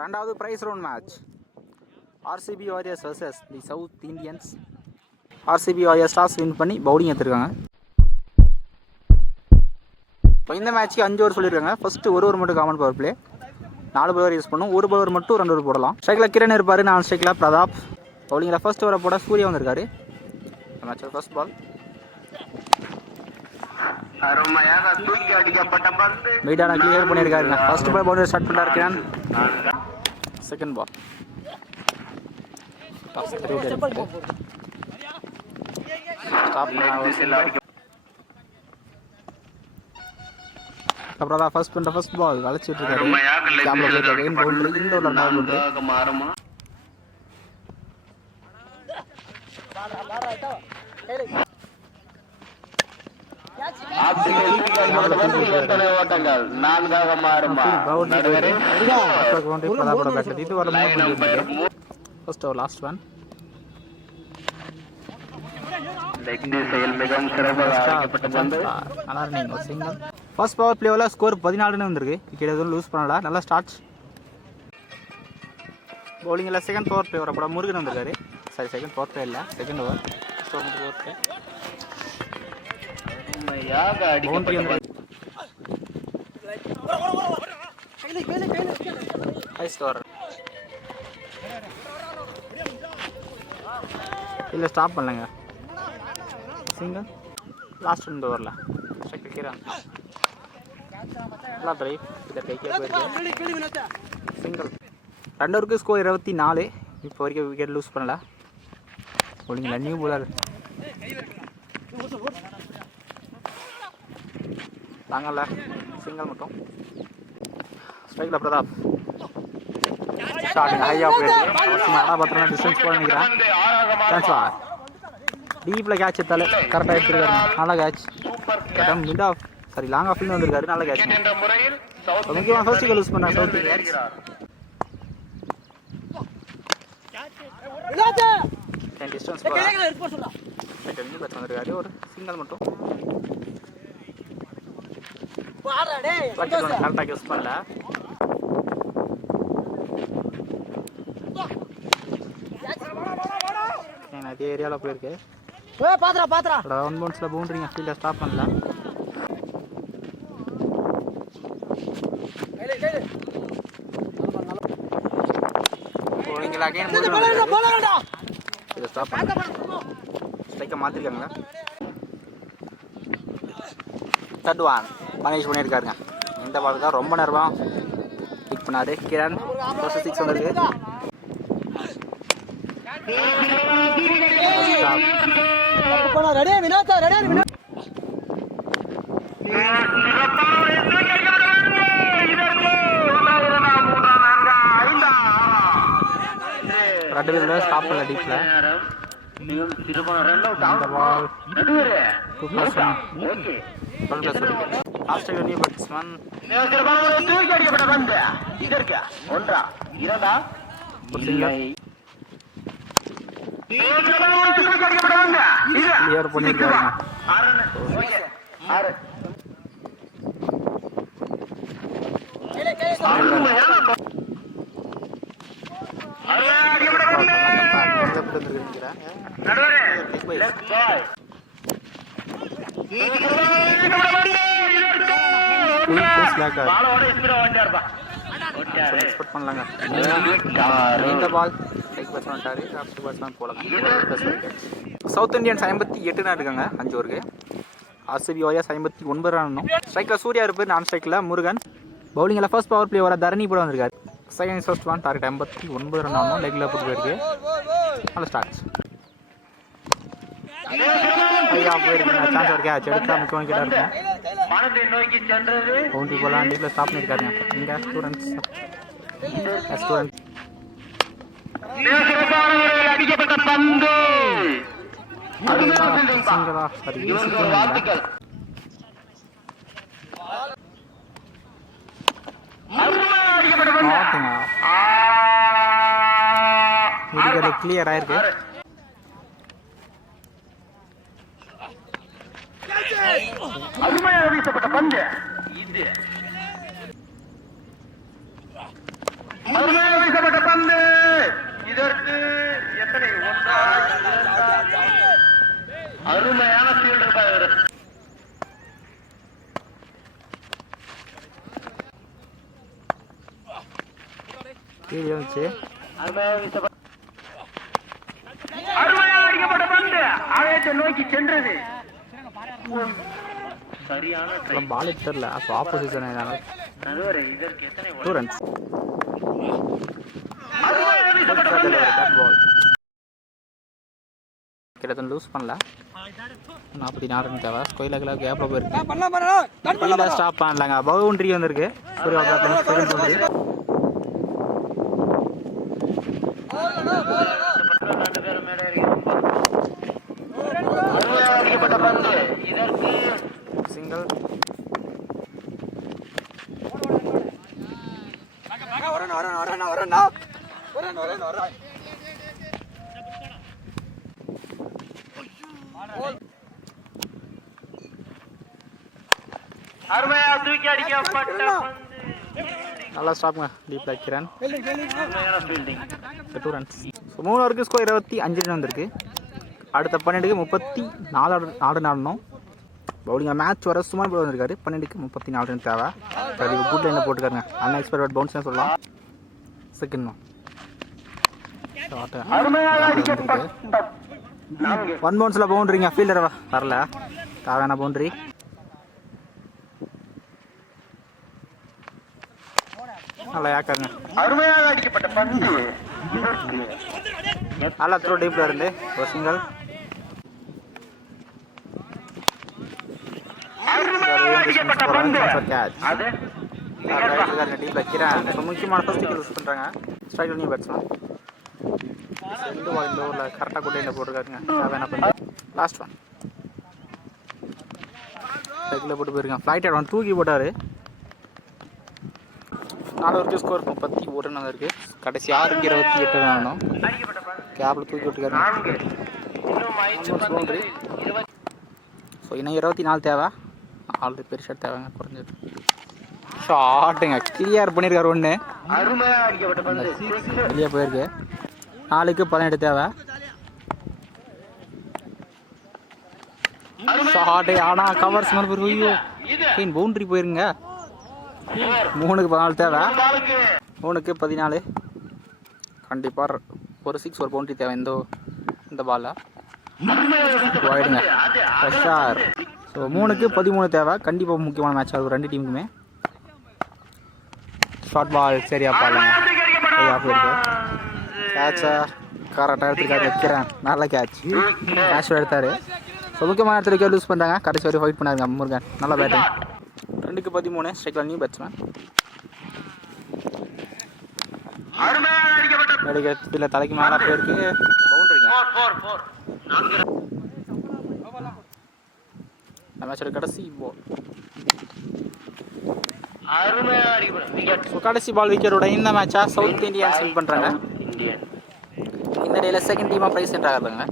ரெண்டாவது prize round match RCB warriors versus the south Indians. RCB warriors toss win பண்ணி bowling எடுத்துருக்காங்க. இப்போ இந்த மேட்ச்சுக்கு 5 ஓவர் சொல்லியிருக்காங்க. ஃபஸ்ட்டு ஒரு ஓவர் மட்டும் common power play, 4 power use பண்ணும். ஒரு பவர் மட்டும் 2 ஓவர் போடலாம். ஸ்ட்ரைக்கில் கிரண் இருப்பார், நான் ஸ்ட்ரைக்கில் பிரதாப். பவுலிங்கில் ஃபர்ஸ்ட் ஓவரை போட சூர்யா வந்திருக்காரு. மேட்சோட ஃபர்ஸ்ட் பால் மீடான கிளியர் பண்ணியிருக்காருங்க. ஃபர்ஸ்ட் பால் பவுண்டரி ஸ்டார்ட் பண்ணார் கிரண். செகண்ட் பால் அப்புறம் தான் ஃபர்ஸ்ட் பால் வளைச்சிட்டு இருக்காரு. லாஸ்ட் ஒன் ஃபர்ஸ்ட் பவர் பிளேவில் ஸ்கோர் 14 வந்திருக்கு. விக்கெட் எதுவும் லூஸ் பண்ணல. நல்லா ஸ்டார்ட். பவுலிங்கில் செகண்ட் பவர் பிளே வரப்பட முருகன் வந்திருக்காரு. சாரி, செகண்ட் பவர் பிளே இல்லை, செகண்ட் ஓவர். இல்லை ஸ்டாப் பண்ணலங்க. சிங்கிள் லாஸ்ட் 2 ஓவரில் ஸ்ட்ரைக் கிரண் நல்லா டிரைவ். இதை கைக்கே போயிருக்கு. சிங்கிள். 2 ஓவருக்கு ஸ்கோர் 24. இப்போ வரைக்கும் விக்கெட் லூஸ் பண்ணல. பவுலிங்கில் நியூ போலர் தாங்கல்ல. சிங்கிள் மட்டும். ஸ்ட்ரைக்கில் பிரதாப் ஸ்டார்டிங் ஹையாக போயிருக்கு. பத்திரம் டிஸ்டன்ஸ் போட நினைக்கிறேன். சான்ஸ்வா டீப்பில் கேட்ச் எடுத்தாலே கரெக்டாக எடுத்துருக்காரு. நல்லா catch. Mid off sorry long ஆஃப்லேருந்து வந்திருக்காரு. நல்லா கேட்ச். முக்கியமாக ஃபர்ஸ்ட் விக்கெட் லூஸ் பண்ணார் சவுத் இந்தியன்ஸ். டிஸ்டன்ஸ் வந்திருக்காரு. ஒரு சிங்கிள் மட்டும் கரெக்டாக யூஸ் பண்ணல. அதே ஏரியாவில் போயிருக்கு. ஒன் பவுன்ஸில் பவுண்டரிங்க ஃபீல்டை ஸ்டாப் பண்ணல. இதை ஸ்டாப் பண்ண ஸ்ட்ரைக்கை மாற்றிருக்காங்களா. தேர்ட் ஒன் பனிஷ் பண்ணியிருக்காருங்க. இந்த பால் தான் ரொம்ப நேரமாக பிக் பண்ணாரு கிரண். 6 வந்திருக்கு. ரெண்டு பேர் ஸ்டாப் பண்ணல டீப்ல. ஆஸ்திரேலியா நியூ பேட்ஸ்மேன் கிளியர் பண்ணிருக்காங்க. எக்ஸ்பெக்ட் பண்ணலாங்க. இந்த பால் சவுத் இந்தியன்ஸ் 58 இருக்காங்க 5 ஓவருக்கு. RCB warriors 59 run. ஸ்ட்ரைக்கில் சூர்யா இருப்பார், நான் ஸ்ட்ரைக்கில் முருகன். பவுலிங்கில் ஃபர்ஸ்ட் பவர் பிளே வர தரணி போட வந்திருக்காரு. Second first one target 59 run ஆகணும். லெக்கில் போட்டு போயிருக்கு. நல்ல ஸ்டார்ட். ஐயா போயிருக்கு. சான்ஸ் ஒரு கேட்ச் எடுத்தா முக்கியம் கிட்ட இருக்கும். பவுண்டரி போலாம். டீப்பில் ஸ்டாப் பண்ணியிருக்காருங்க. இங்கே ஸ்டூடெண்ட்ஸ் அடிக்கப்பட்ட பந்து சிங்கரா சரி வாழ்த்துக்கள். கிளியர் ஆயிருக்கு. அருமையாக வீசப்பட்ட பந்து இது அருமையாக வீசப்பட்ட பந்து இதற்கு எத்தனை அருமையான ஃபீல்டர் பாரு. அருமையாக அடிக்கப்பட்ட பந்து ஆலயத்தை நோக்கி சென்றது. சரியான பால் தெரியல. அப்போ ஆப்போசிஷன் இதற்கு எத்தனை ஸ்டூடெண்ட்ஸ் கிட்டத்தட்ட லூஸ் பண்ணல. 44 ரன் தேவை. ஸ்கொயில கிலோ கேப்ல போயிருக்கு. ஸ்டாப் பண்ணலாங்க. பவுண்டரி வந்திருக்கு. Surya second boundary. சிங்கிள் அருமையா தூக்கி அடிக்கப்பட்ட நல்லா ஸ்டாப்புங்க. டீப் வைக்கிறேன். 2 ரன்ஸ். 3 ஓவருக்கு ஸ்கோர் 25 ரன் வந்திருக்கு. அடுத்த 12க்கு 34 ஆடணும். பவுலிங் மேட்ச் வர சும்மா போய் வந்திருக்காரு. 12க்கு 34 ரன் தேவை. குட் லைனில் போட்டுக்காருங்க. அன்எக்ஸ்பெக்டட் பவுன்ஸ் சொல்லலாம். செகண்ட் ஒன் பவுன்ஸில் பவுண்டரிங்க. ஃபீல்டர் வரல. தேவையான பவுண்டரி. நல்லா ஏக்காருங்க. அருமையாக அடிக்கப்பட்ட பந்து நல்லா த்ரோ டீப்ல இருந்து ஒரு சிங்கிள். டீப் வைக்கிறேன். முக்கியமான ஃபர்ஸ்ட் யூஸ் பண்ணுறாங்க. ஸ்ட்ரைக் பண்ணி பேட்ஸ்மேன் இந்த ஓவரில் கரெக்டாக கூட்டியில் போட்டிருக்காருங்க. தேவையான பண்ணி லாஸ்ட் ஒன் ஸ்ட்ரைக்கில் போட்டு போயிருக்காங்க. ஃப்ளைட் ஒன் தூக்கி போட்டார். 4 ஓவருக்கு ஸ்கோர் 31 ரன் இருக்குது. கடைசி 6க்கு 28 ரன் ஆகணும். கேப்பில் தூக்கி விட்டுக்காரு. பவுண்டரி. ஸோ இன்னும் 24 தேவை. 4 பெரிய ஷாட் தேவைங்க. குறைஞ்சது ஷாட்டுங்க. கிளியர் பண்ணியிருக்காரு. ஒன்று வெளியே போயிருக்கு. 4க்கு 18 தேவை. ஷாட்டு ஆனால் கவர்ஸ் மேலே போயிருக்கு. ஐயோ பவுண்டரி போயிருங்க. 3க்கு 14 தேவை. 3க்கு 14. கண்டிப்பாக ஒரு 6 ஒரு பவுண்டரி தேவை இந்த பாலில். போயிடுங்க ஃப்ரெஷ்ஷார். ஸோ 3க்கு 13 தேவை. கண்டிப்பாக முக்கியமான மேட்ச் ஆகும் 2 டீமுக்குமே. ஷார்ட் பால் சரியா பாருங்க. சரியா போயிருக்கு. கேட்சை கரெக்டாக எடுத்துருக்காரு. வைக்கிறேன். நல்ல கேட்ச் எடுத்தார். ஸோ முக்கியமான இடத்துல லூஸ் பண்ணுறாங்க. கடைசி வரைக்கும் ஃபைட் பண்ணாருங்க முருகன். நல்ல பேட்டிங். 2க்கு 13 ஸ்ட்ரைக்கில் நியூ பேட்ஸ்மேன். அடிக்கிறதுல தலைக்கு மேலே போயிருக்கு. பவுண்டரிங்க. மேட்சோட கடைசி பால். கடைசி பால் விக்கெட்டோட இந்த மேட்சா சவுத் இந்தியன்ஸ் வின் பண்ணுறாங்க. இந்த டேல செகண்ட் டீமாக ப்ரைஸ் சென்ட் ஆகிறாங்க.